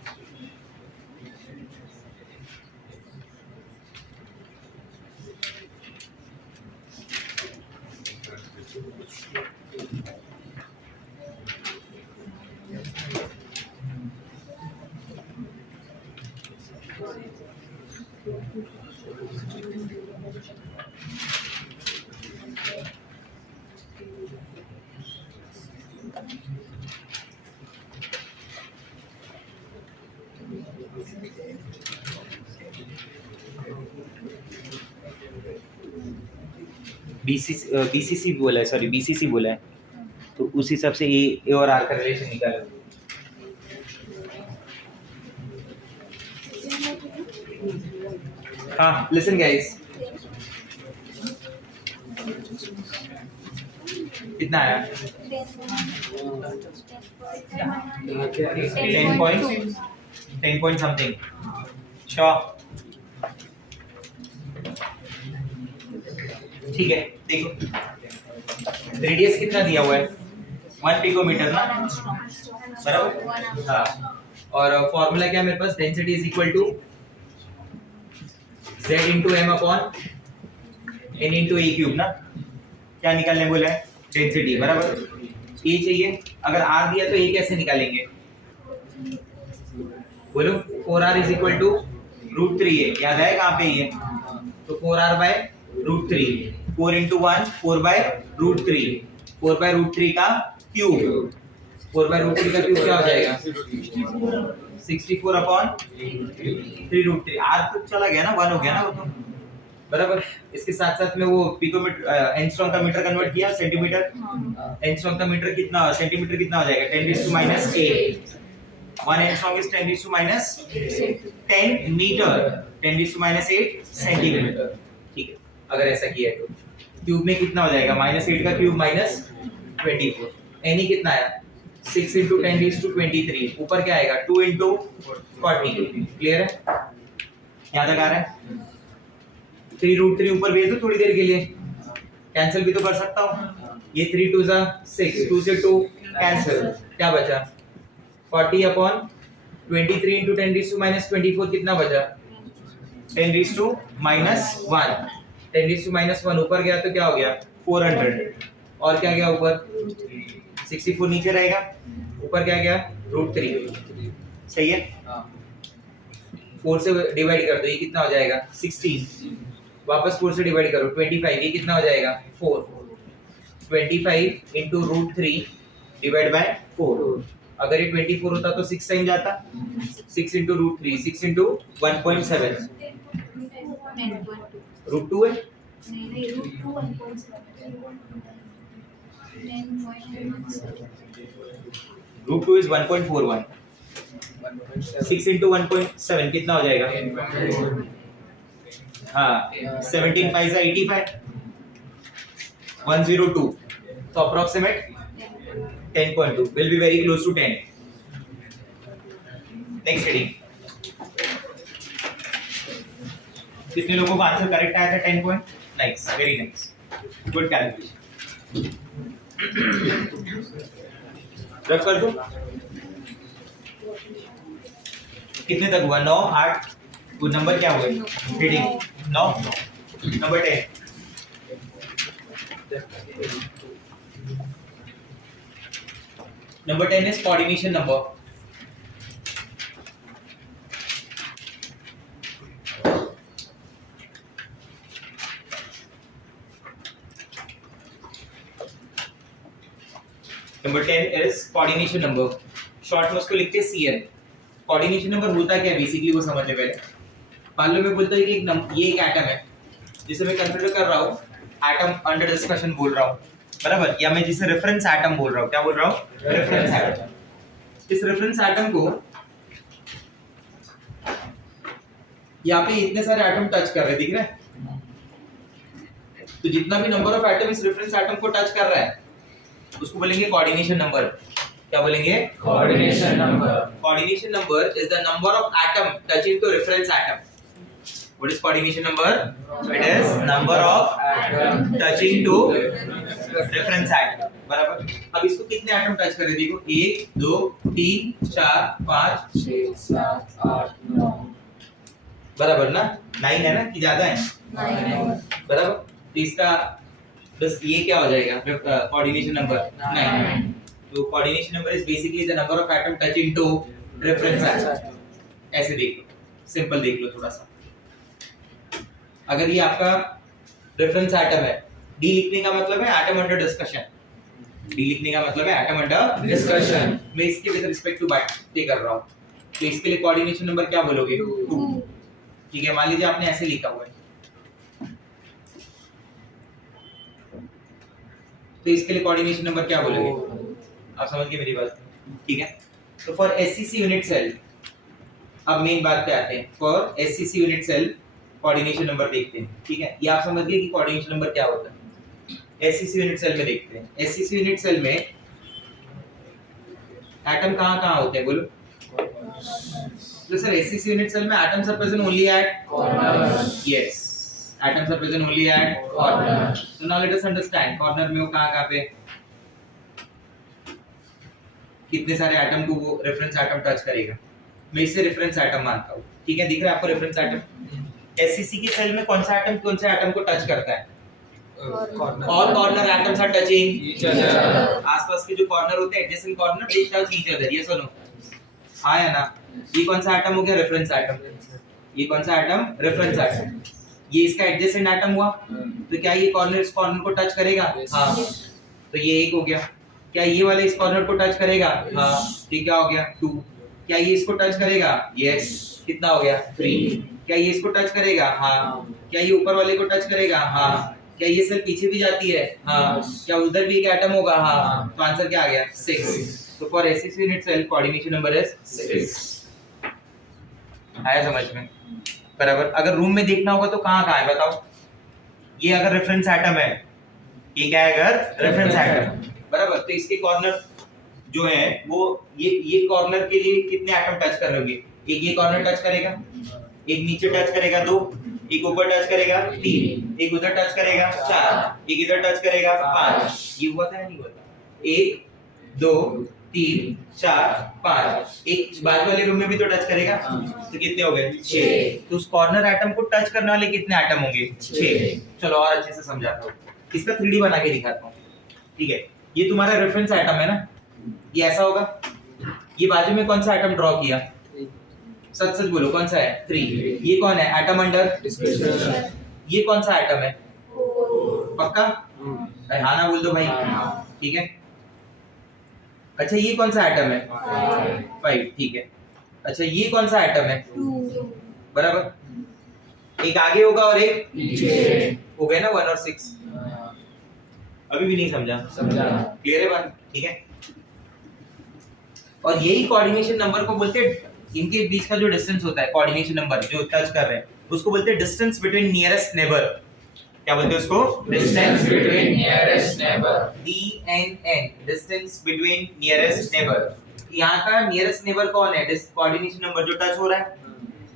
बीसीसी बोला है, सॉरी बीसीसी बोला है, तो उस हिसाब से ए और आर का रिलेशन निकालो। हाँ लिसन गाइस, कितना आया? 10 point समथिंग। श्योर? ठीक है, देखो रेडियस कितना दिया हुआ है? 1 पिकोमीटर ना, बराबर? हाँ, और फॉर्मूला क्या है मेरे पास? Density is equal to z into m upon n into a cube ना। क्या निकालने बोला है? डेंसिटी, बराबर? ए चाहिए, अगर r दिया तो ए कैसे निकालेंगे? बोलो। 4r is equal to √3a, याद है कहाँ पे ये? तो 4r bye √3, 4 into 1 4 bye √3, 4 bye √3 का क्यूब, 4 बाय √3 का क्यूब क्या हो जाएगा? 64 अपॉन 3√3। r तो चला गया ना, 1 हो गया ना वो तो, बराबर? इसके साथ साथ में वो पिकोमीटर एंगस्ट्रॉम का मीटर कन्वर्ट किया सेंटीमीटर, एंगस्ट्रॉम का मीटर कितना, सेंटीमीटर कितना हो जाएगा? 10⁻⁸। 1 एंगस्ट्रॉम इज 10⁻10 मीटर, 10⁻8 सेंटीमीटर। ठीक है, अगर ऐसा किया है तो क्यूब में कितना हो जाएगा? -8 का क्यूब -24। एनी कितना आया? 6 इंटू 10⁻23। ऊपर क्या आएगा? 2 इंटू 40। क्लियर है? यहाँ तक आ रहा है? 3√3 ऊपर भेज दो थोड़ी देर के लिए, कैंसिल भी तो कर सकता हूँ। ये 3 2 6, 2 से 2 कैंसिल, क्या बचा? 40 अपॉन 23 इंटू 10⁻24 कितना बचा? 10⁻⁻1। 10⁻1 ऊपर गया तो क्या हो गया? 400। और क्या गया ऊपर? 64 नीचे रहेगा, ऊपर क्या गया? √3। सही है? 4 से डिवाइड कर दो, ये कितना हो जाएगा? 16। वापस 4 से डिवाइड करो, 25। ये कितना हो जाएगा? 4। 25 इंटू √3 डिवाइड बाय 4। अगर ये 24 होता तो 6 टाइम जाता, 6 इंटू √3, 6 इंटू 1.7, √2 है। √2 is 1.41, 6 इंटू 1.7 कितना हो जाएगा? हाँ, 17 5 85, 102, तो approximate 10.2 will be very close to 10. Next heading. कितने लोगों का आंसर करेक्ट आया था? 10 point. Nice, very nice, good calculation. Rough कर दो। कितने तक हुआ? 9 8। वो नंबर क्या हुए? Heading 9। Number 10। Number 10 is coordination number. Number 10 is coordination number. Short में उसको लिखते हैं CN। कोऑर्डिनेशन नंबर होता क्या है बेसिकली वो समझ ले पहले। मान लो मैं बोलता हूँ कि ये एक एटम है जिसे मैं कंसीडर कर रहा हूँ एटम अंडर डिस्कशन बोल रहा हूँ, बराबर? या मैं जिसे रेफरेंस एटम बोल रहा हूँ, क्या बोल रहा हूँ? Reference atom. इस रेफरेंस एटम को यहाँ पे इतने सारे एटम टच कर रहे, दिख रहे हैं? तो जितना भी नंबर ऑफ एटम इस रेफरेंस एटम को टच कर रहा है उसको बोलेंगे कोऑर्डिनेशन नंबर। क्या बोलेंगे? Coordination number. Coordination number is the number of atom touching to reference atom. What is coordination number? It is number of Atom touching to reference atom. बराबर? अब इसको कितने एटम टच कर रहे? देखो 1 2 3 4 5 6 7 8 9। बराबर ना? 9 है ना कि ज्यादा है? 9। बराबर? तो इसका बस ये क्या हो जाएगा? Coordination number 9। तो coordination number is basically the number of atom touching to reference atom. ऐसे देख लो, सिंपल देख लो थोड़ा सा। अगर ये आपका रेफरेंस एटम है, डी लिखने का मतलब है एटम अंडर डिस्कशन। डी लिखने का मतलब है एटम अंडर Discussion. मैं इसके विद रिस्पेक्ट टू बात कर रहा हूँ, तो इसके लिए कोऑर्डिनेशन नंबर क्या बोलोगे? 2। ठीक है, मान लीजिए आपने ऐसे लिखा हुआ है तो इसके लिए कोऑर्डिनेशन नंबर क्या बोलोगे? आप समझ गए मेरी बात? ठीक है, तो फॉर एससीसी यूनिट सेल, अब मेन बात पे आते हैं। For SCC unit cell coordination number देखते हैं। ठीक है, ये आप समझ गए कि कोऑर्डिनेशन नंबर क्या होता है। एससीसी यूनिट सेल में देखते हैं। एससीसी यूनिट सेल में एटम कहाँ होते हैं बोलो? तो सर एससीसी यूनिट सेल में atoms are present only at Corners. Yes, atoms are present only at Corners. So now let us understand corner में वो कहाँ पे कितने सारे एटम को वो रेफरेंस एटम टच करेगा। मैं इसे रेफरेंस एटम मानता हूँ। ठीक है, दिख रहा है आपको रेफरेंस एटम? एससीसी की सेल में कौन सा एटम कौन से एटम को टच करता है? All corner atoms are touching Each other. आसपास के जो कॉर्नर होते हैं adjacent corner they touch each other. ये सुनो, हाँ या ना? ये कौन सा एटम हो गया? Reference atom. ये कौन सा एटम? Reference atom. ये इसका एडजेसेंट एटम हुआ, तो क्या ये कॉर्नर इस कॉर्नर को टच करेगा? हाँ, तो ये एक हो गया। क्या ये वाला इस कॉर्नर को टच करेगा? हाँ, ठीक, क्या हो गया? 2। क्या ये इसको टच करेगा? यस, कितना हो गया? 3। क्या ये इसको टच करेगा? हाँ। क्या ये ऊपर वाले को टच करेगा? हाँ। क्या ये सेल पीछे भी जाती है? हाँ। क्या उधर भी एक एटम होगा? हाँ। तो आंसर क्या आ गया? 6। तो for SCC unit cell coordination number is 6। आया समझ में? बराबर। अगर रूम में देखना होगा तो कहाँ है बताओ? ये अगर रेफरेंस एटम है, ये क्या है? अगर रेफरेंस एटम, बराबर, तो इसके कॉर्नर जो है वो ये कॉर्नर के लिए कितने एटम टच कर रहे होंगे? एक ये कॉर्नर टच करेगा, एक नीचे टच करेगा 2, एक ऊपर टच करेगा 3, एक उधर टच करेगा 4, एक इधर टच करेगा 5। ये हुआ था या नहीं हुआ था? 1 2 3 4 5। एक बाजू वाले रूम में भी तो टच करेगा, तो कितने हो गए? 6। तो उस कॉर्नर एटम को टच करने वाले कितने एटम होंगे? 6। चलो और अच्छे से समझाता हूँ, इसका 3D बना के दिखाता हूँ। ठीक है, ये तुम्हारा रेफरेंस एटम है ना, ये ऐसा होगा। ये बाजू में कौन सा एटम ड्रॉ किया? सच सच बोलो, कौन सा है? 3। ये कौन है? Atom under Discussion. ये कौन सा एटम है? पक्का? अरे हाँ ना बोल दो भाई। ठीक है, अच्छा ये कौन सा एटम है? 5। ठीक है, अच्छा ये कौन सा एटम है? बराबर। एक आगे होगा और एक पीछे। हो गए ना 1 और 6। अभी भी नहीं समझा? समझा। क्लियर है बात? ठीक है, और यही कोऑर्डिनेशन नंबर को बोलते हैं। इनके बीच का जो डिस्टेंस होता है, कोऑर्डिनेशन नंबर जो टच कर रहे हैं, उसको बोलते हैं डिस्टेंस बिटवीन नियरेस्ट नेबर। क्या बोलते हैं उसको? Distance between nearest neighbor. DNN, distance between nearest neighbour. यहाँ का नियरेस्ट नेबर कौन है? कोऑर्डिनेशन नंबर जो टच हो रहा है,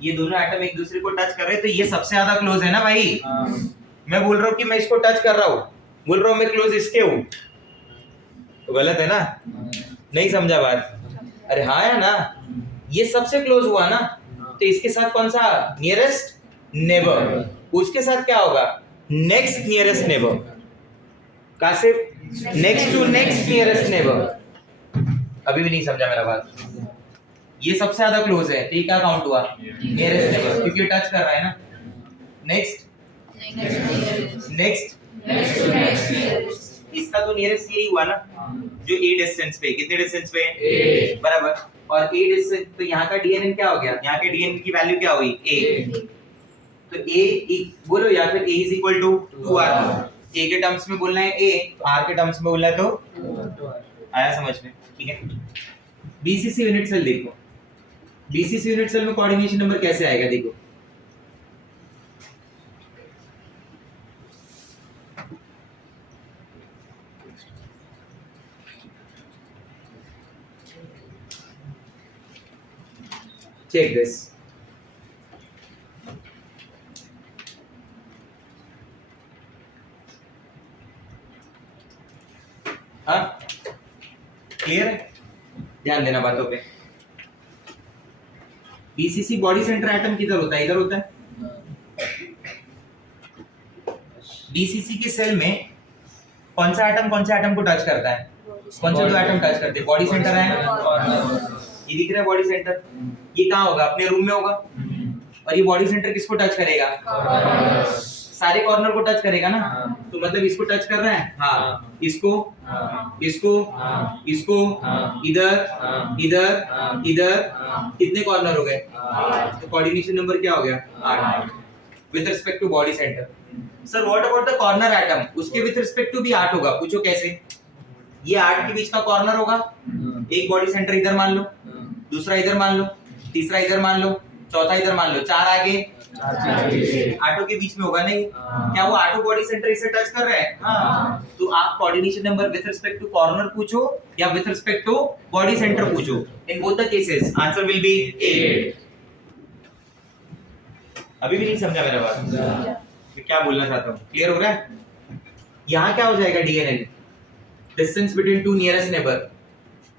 ये दोनों एटम एक दूसरे को टच कर रहे हैं, तो ये सबसे ज्यादा क्लोज है ना भाई। मैं बोल रहा हूँ कि मैं इसको टच कर रहा हूँ, बोल रहा हूँ मैं क्लोज इसके हूँ, तो गलत है ना? नहीं समझा बात? अरे हाँ या ना? ये सबसे क्लोज हुआ ना, तो इसके साथ कौन सा? Nearest neighbour. उसके साथ क्या होगा? Next nearest neighbour. कहां से? Next to next nearest neighbour. अभी भी नहीं समझा मेरा बात? ये सबसे ज्यादा क्लोज है, तो ये क्या काउंट हुआ? नियरेस्ट नेबर, क्योंकि टच कर रहा है ना। Next next Next to next. इसका तो नियरेस्ट यही हुआ ना, जो ए डिस्टेंस पे। कितने डिस्टेंस पे? A. बराबर। और ए डिस्टेंस, तो यहाँ का डीएनएन क्या हो गया? यहाँ के डीएनएन की वैल्यू क्या हुई? ए। तो ए बोलो, या फिर ए इज इक्वल टू 2r। ए के टर्म्स में बोलना है ए, आर के टर्म्स में बोलना है तो आया समझ में? ठीक है, बीसीसी यूनिट सेल देखो। बीसीसी यूनिट सेल में कोऑर्डिनेशन नंबर कैसे आएगा देखो। Check this. हाँ, क्लियर है? ध्यान देना बातों पे। बीसीसी बॉडी सेंटर एटम किधर होता है? इधर होता है। बीसीसी के सेल में कौन सा एटम को टच करता है? कौन से दो एटम टच करते हैं? बॉडी सेंटर है, ये दिख रहा है बॉडी सेंटर। ये कहाँ होगा? अपने रूम में होगा। और ये बॉडी सेंटर किसको टच करेगा? सारे कॉर्नर को टच करेगा ना। तो मतलब इसको टच कर रहा है। हाँ, इसको इसको इसको इधर इधर इधर। कितने कॉर्नर हो गए? तो कोऑर्डिनेशन नंबर क्या हो गया? 8 with respect to body centre. Sir what about the corner atom, उसके विथ रिस्पेक्ट टू भी 8 होगा, पूछो कैसे? ये 8 के बीच का कॉर्नर होगा, एक बॉडी सेंटर इधर मान लो, दूसरा इधर मान लो, तीसरा इधर मान लो, चौथा इधर मान लो, 4 आगे 8 के बीच में होगा नहीं? क्या वो 8 बॉडी सेंटर इसे टच कर रहे हैं? हाँ। तो आप coordination number with respect to corner पूछो या with respect to body centre पूछो, in both the cases answer will be 8। अभी भी नहीं समझा मेरा बात? मैं क्या बोलना चाहता हूँ, क्लियर हो रहा है? यहाँ क्या हो जाएगा DNL, distance between two nearest neighbour.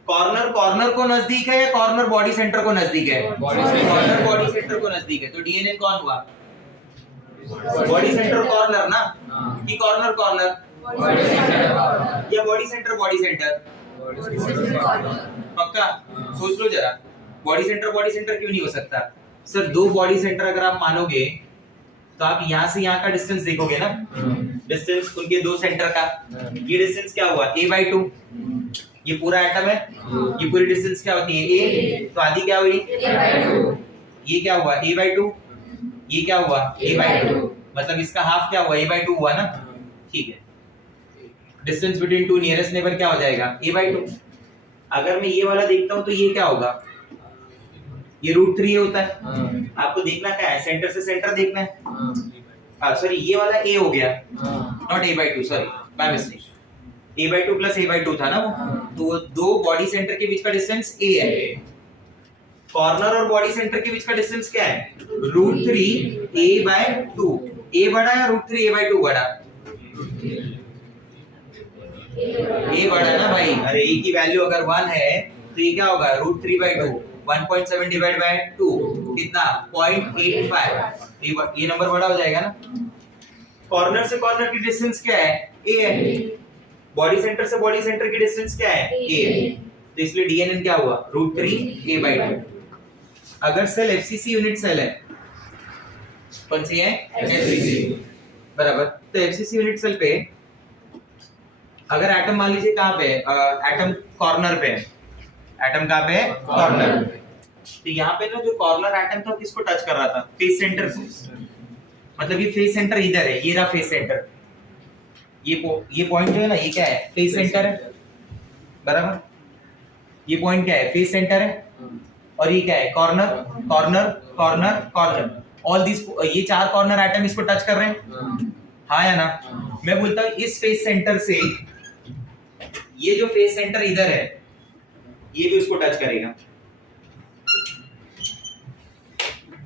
Corner corner को नजदीक है या कॉर्नर बॉडी सेंटर को नजदीक है? कॉर्नर बॉडी सेंटर को नजदीक है, तो डीएनएल कौन हुआ? बॉडी सेंटर कॉर्नर ना, कि कॉर्नर कॉर्नर या बॉडी सेंटर बॉडी सेंटर? पक्का सोच लो जरा, बॉडी सेंटर क्यों नहीं हो सकता? सर दो बॉडी सेंटर अगर आप मानोगे तो आप यहाँ से यहाँ का डिस्टेंस देखोगे ना, डिस्टेंस उनके दो सेंटर का, ये डिस्टेंस क्या हुआ? a/2। ये पूरा एटम है, ये पूरी डिस्टेंस क्या होती है? a, तो आधी क्या हुई? a/2। ये क्या हुआ? a/2। ये क्या हुआ? a/2। मतलब इसका हाफ क्या हुआ? a/2 हुआ ना? ठीक है, distance between two nearest neighbour क्या हो जाएगा? a/2। अगर मैं ये वाला देखता हूँ तो ये क्या होगा? ये √3 होता है। आपको देखना क्या है? सेंटर से सेंटर देखना है। सॉरी ये वाला a हो गया, not a/2, sorry by mistake. a/2 plus a/2 था ना वो, तो वो दो बॉडी सेंटर के बीच का डिस्टेंस a है। कॉर्नर और बॉडी सेंटर के बीच का डिस्टेंस क्या है? √3 a/2। a बड़ा या √3 a/2 बड़ा? a बड़ा ना भाई। अरे a की वैल्यू अगर 1 है तो ये क्या होगा? √3/2, 1.7 डिवाइड बाय 2 कितना? 0.85। ये नंबर बड़ा हो जाएगा ना। कॉर्नर से कॉर्नर की डिस्टेंस क्या है? a है। बॉडी सेंटर से बॉडी सेंटर की डिस्टेंस क्या है? a है। तो इसलिए डीएनएन क्या हुआ? √3 a/2। अगर सेल एफसीसी यूनिट सेल है, कौन सी है? एफसीसी, बराबर। तो एफसीसी यूनिट सेल पे अगर एटम मान लीजिए कहाँ पे? एटम कॉर्नर पे है। एटम कहाँ पे है? कॉर्नर। तो यहाँ पे ना जो कॉर्नर एटम था किसको टच कर रहा था? फेस सेंटर को। मतलब ये फेस सेंटर इधर है, ये रहा फेस सेंटर। ये पॉइंट जो है ना, ये क्या है? फेस सेंटर है, बराबर। ये पॉइंट क्या है? फेस सेंटर है। और ये क्या है? Corner corner corner corner. All this, ये 4 कॉर्नर एटम इसको टच कर रहे हैं, हाँ या ना? मैं बोलता हूँ इस फेस सेंटर से ये जो फेस सेंटर इधर है, ये भी उसको टच करेगा।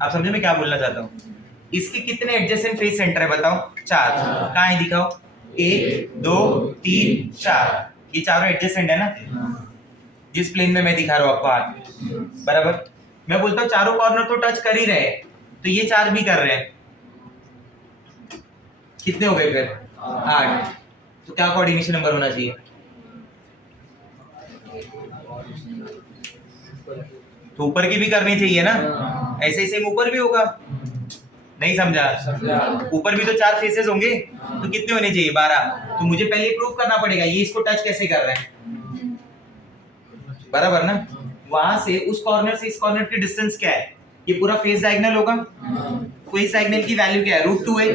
आप समझे मैं क्या बोलना चाहता हूँ? इसके कितने एडजेसेंट फेस सेंटर है बताओ? 4। कहाँ है दिखाओ? 1 2 3 4। ये चारों एडजेसेंट है ना, जिस प्लेन में मैं दिखा रहा हूँ आपको हाथ, बराबर। मैं बोलता हूँ चारों कॉर्नर तो टच कर ही रहे हैं, तो ये 4 भी कर रहे हैं। कितने हो गए फिर? 8। तो क्या कोऑर्डिनेशन नंबर होना चाहिए? तो ऊपर की भी करनी चाहिए ना, ऐसे सेम ऊपर भी होगा। नहीं समझा? ऊपर भी तो 4 फेसेस होंगे, तो कितने होने चाहिए? 12। तो मुझे पहले प्रूव करना पड़ेगा ये इसको टच कैसे कर रहे हैं, बराबर ना। वहां से उस कॉर्नर से इस कॉर्नर की डिस्टेंस क्या है? ये पूरा फेस डायगोनल होगा। फेस डायगोनल की वैल्यू क्या है? √2 है।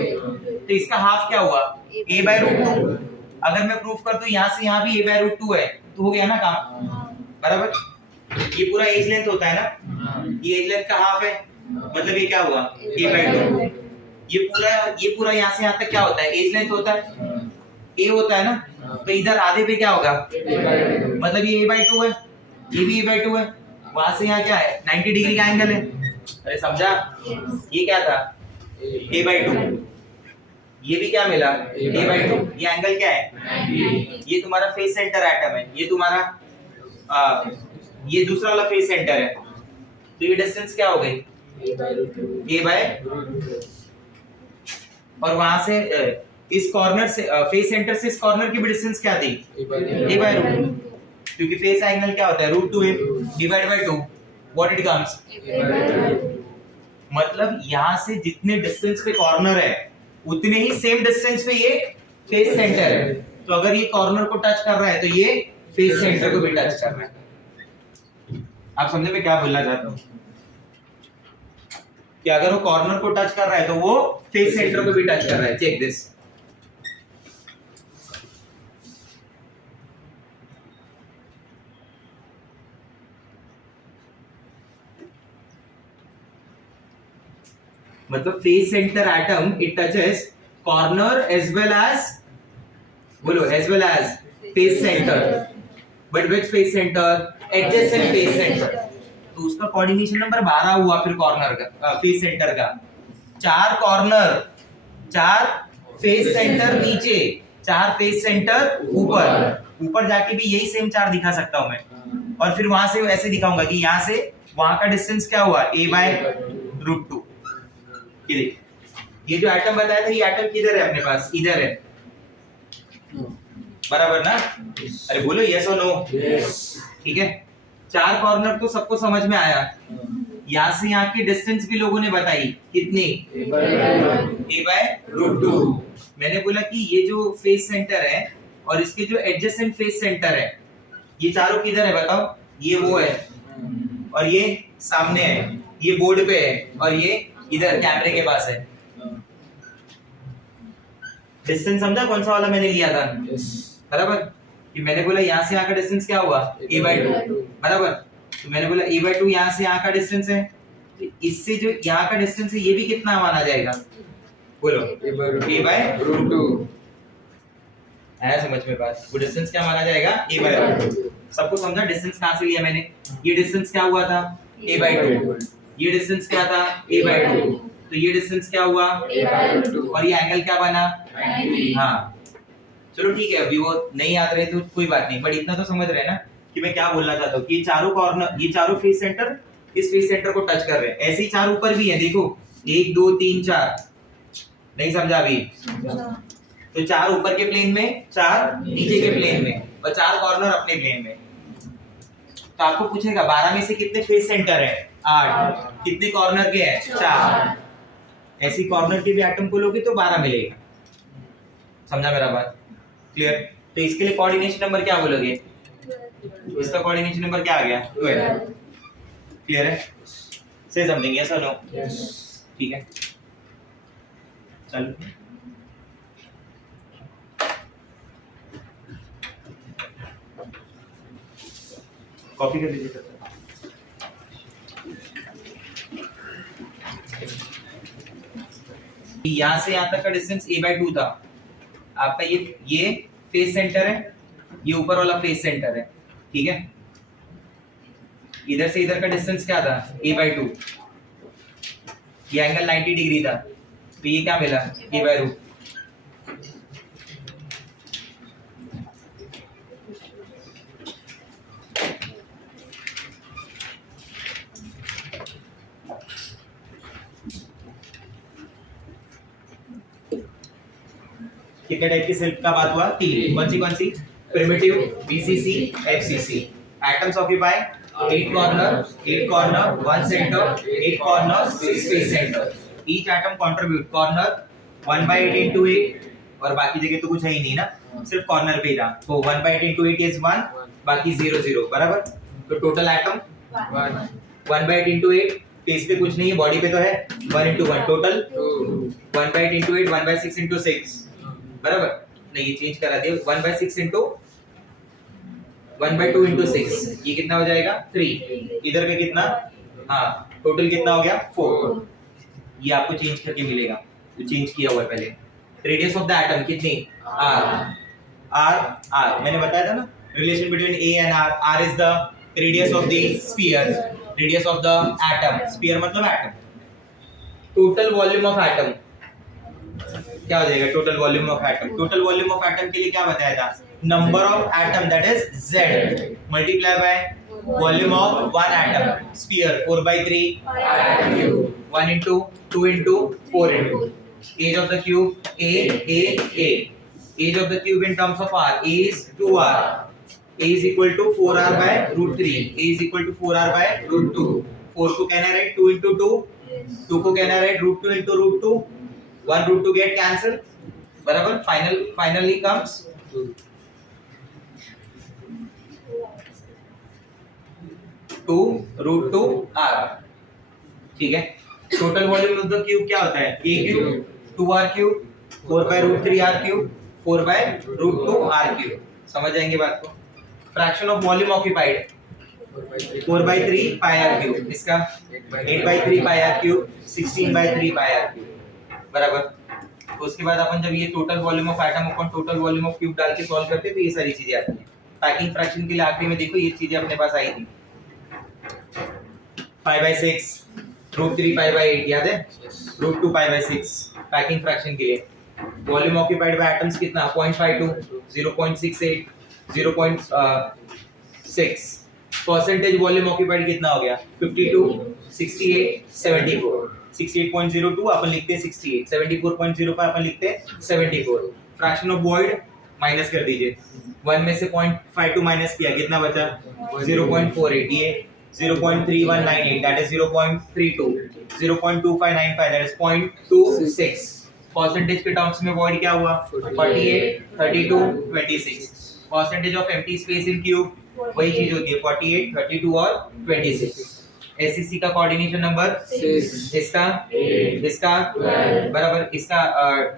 तो इसका हाफ क्या हुआ? a/√2। अगर मैं प्रूफ कर दूं यहाँ से यहाँ भी a/√2 है, तो हो गया ना काम, बराबर। ये पूरा एज लेंथ होता है ना, ये एज लेंथ का हाफ है, मतलब ये क्या हुआ? a/2। ये पूरा यहाँ से यहाँ तक क्या होता है? एज लेंथ होता है, a होता है ना। तो इधर आधे पे क्या होगा? मतलब ये a/2 है, ये भी a/2 है। वहां से यहाँ क्या है? 90 डिग्री का एंगल है। अरे समझा? ये क्या था? a/2। ये भी क्या मिला? a/2। ये एंगल क्या है? ये तुम्हारा फेस सेंटर एटम है, ये तुम्हारा ये दूसरा वाला फेस सेंटर है। तो ये डिस्टेंस क्या हो गई? a/2। और वहां से इस कॉर्नर से फेस सेंटर से इस कॉर्नर की भी डिस्टेंस क्या थी? a/2। क्योंकि फेस एंगल क्या होता है? √2 divide by 2, what it comes? मतलब यहाँ से जितने डिस्टेंस पे कॉर्नर है उतने ही सेम डिस्टेंस पे ये फेस सेंटर है। तो अगर ये कॉर्नर को टच कर रहा है तो ये फेस सेंटर को भी टच कर रहा है। आप समझे मैं क्या बोलना चाहता हूँ? कि अगर वो कॉर्नर को टच कर रहा है तो वो फेस सेंटर को भी टच कर रहा है। Check this. मतलब face centre atom it touches corner as well as, बोलो, as well as face centre, but which face centre? Adjacent face centre. तो उसका कोऑर्डिनेशन नंबर 12 हुआ फिर कॉर्नर का, फेस सेंटर का। 4 कॉर्नर, 4 फेस सेंटर नीचे, 4 फेस सेंटर ऊपर। ऊपर जाके भी यही सेम 4 दिखा सकता हूं मैं, और फिर वहां से ऐसे दिखाऊंगा कि यहां से वहां का डिस्टेंस क्या हुआ, a/√2। ये जो एटम बताया था, ये एटम किधर है अपने पास? इधर है, बराबर ना? अरे बोलो यस और नो। ठीक है, 4 कॉर्नर तो सबको समझ में आया। यहाँ से यहाँ की डिस्टेंस भी लोगों ने बताई, कितनी? a/√2। मैंने बोला कि ये जो फेस सेंटर है और इसके जो एडजेसेंट फेस सेंटर है, ये चारों किधर है बताओ? ये वो है, और ये सामने है, ये बोर्ड पे है, और ये इधर कैमरे के पास है। डिस्टेंस समझा कौन सा वाला मैंने लिया था? बराबर, कि मैंने बोला यहाँ से यहाँ का डिस्टेंस क्या हुआ? a/2, बराबर। तो मैंने बोला a/2 यहाँ से यहाँ का डिस्टेंस है, तो इससे जो यहाँ का डिस्टेंस है ये भी कितना माना जाएगा? बोलो, a/√2। आया समझ में बात? वो डिस्टेंस क्या माना जाएगा? a/2। सबको समझा डिस्टेंस कहाँ से लिया मैंने? ये डिस्टेंस क्या हुआ था? a/2। ये डिस्टेंस क्या था? a/2। तो ये डिस्टेंस क्या हुआ? a/2। और ये एंगल क्या बना? 90। हाँ, चलो ठीक है, अभी वो नहीं याद रहे तो कोई बात नहीं, बट इतना तो समझ रहे हैं ना कि मैं क्या बोलना चाहता हूँ कि ये चारों कॉर्नर, ये चारों फेस सेंटर इस फेस सेंटर को टच कर रहे हैं। ऐसे ही 4 ऊपर भी है, देखो 1 2 3 4। नहीं समझा अभी? तो 4 ऊपर के प्लेन में, 4 नीचे के प्लेन में, और 4 कॉर्नर अपने प्लेन में। तो आपको पूछेगा 12 में से कितने फेस सेंटर है? 8। कितने कॉर्नर के हैं? 4। ऐसी कॉर्नर के भी एटम को लोगे तो 12 मिलेगा। समझा मेरा बात? क्लियर? तो इसके लिए कोऑर्डिनेशन नंबर क्या बोलोगे? इसका कोऑर्डिनेशन नंबर क्या आ गया? 12। क्लियर है? से समझेंगे, यस और नो? ठीक है, चलो। कॉपी कर लीजिए। यहाँ से यहाँ तक का डिस्टेंस a/2 था आपका। ये फेस सेंटर है, ये ऊपर वाला फेस सेंटर है, ठीक है। इधर से इधर का डिस्टेंस क्या था? a/2। ये एंगल 90 डिग्री था, तो ये क्या मिला? a/2। कितने टाइप की सिल्क का बात हुआ? 3। कौन सी? Primitive, BCC, FCC. Atoms occupy 8 corner, 1 centre, 8 corner, 6 face centre. Each atom contribute corner 1/8 into 8, और बाकी जगह तो कुछ है ही नहीं ना, सिर्फ कॉर्नर पे ही था। तो 1/8 into 8 is 1, बाकी 0 0, बराबर। तो टोटल एटम 1/8 into 8, फेस पे कुछ नहीं है, बॉडी पे तो है 1 into 1, टोटल 1/8 into 8, 1/6 into 6, बराबर। नहीं, ये चेंज करा दिया, 1/6 into 1/2 into 6, ये कितना हो जाएगा? 3। इधर पे कितना? हाँ, टोटल कितना हो गया? 4। ये आपको चेंज करके मिलेगा, तो चेंज किया हुआ है पहले। रेडियस ऑफ द एटम कितनी? r। मैंने बताया था ना relation between a and r। r is the radius of the sphere, radius of the atom. Sphere मतलब एटम। टोटल वॉल्यूम ऑफ एटम क्या हो जाएगा? Total volume of atom. Total volume of atom के लिए क्या बताया था? Number of atom, that is z, multiply by volume of one atom. Sphere 4/3, 1 into 2 into 4 into age of the cube a. Age of the cube in terms of r, a is 2r. a is equal to 4r by √3. a is equal to 4r by √2. 4 को कहना है 2 into 2, 2 को कहना है √2 into √2, 1 √2 get cancel, बराबर। finally comes 2 √2 r, ठीक है। Total volume of the cube क्या होता है? a cube 2r cube 4/√3 r cube 4/√2 r cube. समझ जाएंगे बात को। Fraction of volume occupied 4/3 pi r cube, इसका 8/3 pi r cube, 16/3 pi r cube, बराबर। तो उसके बाद अपन जब ये टोटल वॉल्यूम ऑफ एटम अपन टोटल वॉल्यूम ऑफ क्यूब डाल के सॉल्व करते हैं तो ये सारी चीजें आती हैं। पैकिंग फ्रैक्शन के लिए आखिरी में देखो ये चीजें अपने पास आई थी, पाई/6, √3 पाई/8, याद है, √2 पाई/6 पैकिंग फ्रैक्शन के लिए। वॉल्यूम ऑक्यूपाइड बाय एटम्स कितना 0.52, 0.68, 0.6। परसेंटेज वॉल्यूम ऑक्यूपाइड कितना हो गया 52, 68, 74। 68.02 अपन लिखते हैं 68, 74.05 अपन लिखते हैं 74। फ्रैक्शन ऑफ वॉइड माइनस कर दीजिए, 1 में से 0.52 माइनस किया, कितना बचा 0.48, ये 0.3198 that is 0.32, 0.2595 that is 0.26। Percentage के टर्म्स में वॉइड क्या हुआ 48, 32, 26। Percentage of empty space in cube वही चीज होती है 48, 32 और 26। एससीसी का कोऑर्डिनेशन नंबर 6, इसका 8, इसका 12, बराबर, इसका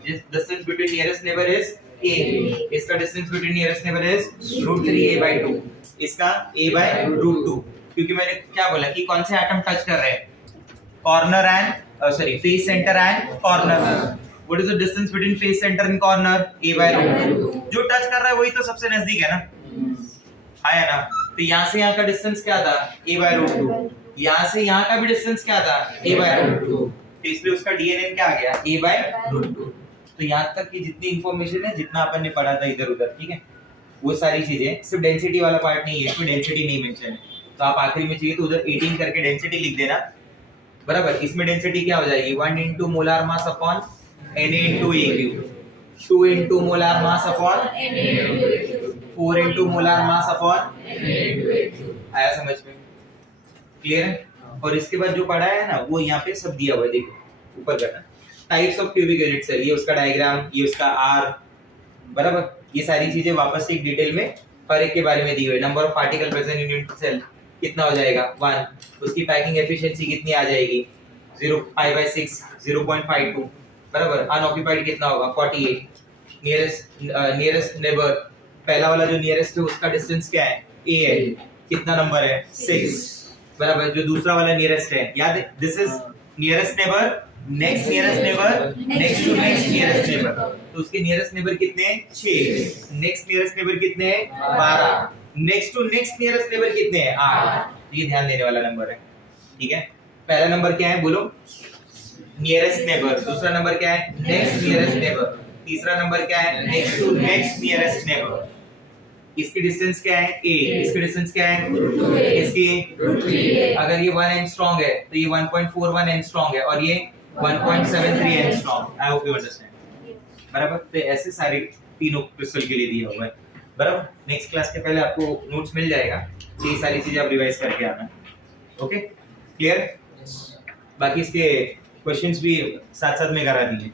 distance between nearest neighbour is a, इसका distance between nearest neighbour is √3a/2, इसका a/√2। क्योंकि मैंने क्या बोला कि कौन से एटम टच कर रहे हैं corner and sorry face centre and corner. What is the distance between face centre and corner a/√2। जो टच कर रहा है वही तो सबसे नजदीक है ना, आया ना। तो यहाँ से यहाँ का डिस्टेंस क्या था a/√2, यहाँ से यहाँ का भी डिस्टेंस क्या था a/√2, तो इसलिए उसका डीएनए क्या आ गया a/√2। तो यहाँ तक की जितनी इंफॉर्मेशन है जितना अपन ने पढ़ा था इधर उधर, ठीक है, वो सारी चीजें। सिर्फ डेंसिटी वाला पार्ट नहीं है, इसमें डेंसिटी नहीं मेंशन है, तो आप आखिरी में चाहिए तो उधर 18 करके डेंसिटी लिख देना, बराबर। इसमें डेंसिटी क्या हो जाएगी 1 into molar mass upon Na into AQ, 2 into molar mass upon 4 into molar mass upon, आया समझ में, क्लियर है। और इसके बाद जो पढ़ा है ना वो यहाँ पे सब दिया हुआ है, देखो ऊपर करना। टाइप्स ऑफ क्यूबिक यूनिट्स है, ये उसका डायग्राम, ये उसका आर, बराबर। ये सारी चीजें वापस से एक डिटेल में हर एक के बारे में दी हुई है। Number of particle present in unit cell कितना हो जाएगा 1, उसकी पैकिंग एफिशिएंसी कितनी आ जाएगी 0.5/6, 0.52, बराबर। अनऑक्यूपाइड कितना होगा 48। नियरेस्ट नेबर, पहला वाला जो नियरेस्ट है उसका डिस्टेंस क्या है a है, कितना नंबर है 6, बराबर। जो दूसरा वाला नियरेस्ट है, याद है, this is nearest neighbour, next nearest neighbour, next to next nearest neighbour. तो उसके नियरेस्ट नेबर कितने हैं 6, नेक्स्ट नियरेस्ट नेबर कितने हैं 12, next to next nearest neighbour कितने हैं 8। ये ध्यान देने वाला नंबर है, ठीक है। पहला नंबर क्या है बोलो नियरेस्ट नेबर, दूसरा नंबर क्या है नेक्स्ट नियरेस्ट नेबर, तीसरा नंबर क्या है next to next nearest neighbour. इसकी डिस्टेंस क्या है a, इसकी डिस्टेंस क्या है इसकी, अगर ये 1 एंगस्ट्रॉम है तो ये 1.41 एंगस्ट्रॉम है और ये 1.73 angstrom. I hope you understand, बराबर। तो ऐसे सारे तीनों क्रिस्टल के लिए दिया हुआ है, बराबर। नेक्स्ट क्लास के पहले आपको नोट्स मिल जाएगा, ये सारी चीजें आप रिवाइज करके आना, ओके, क्लियर। बाकी इसके क्वेश्चंस भी साथ साथ में करा दिए,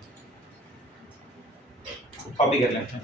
कॉपी कर लेना।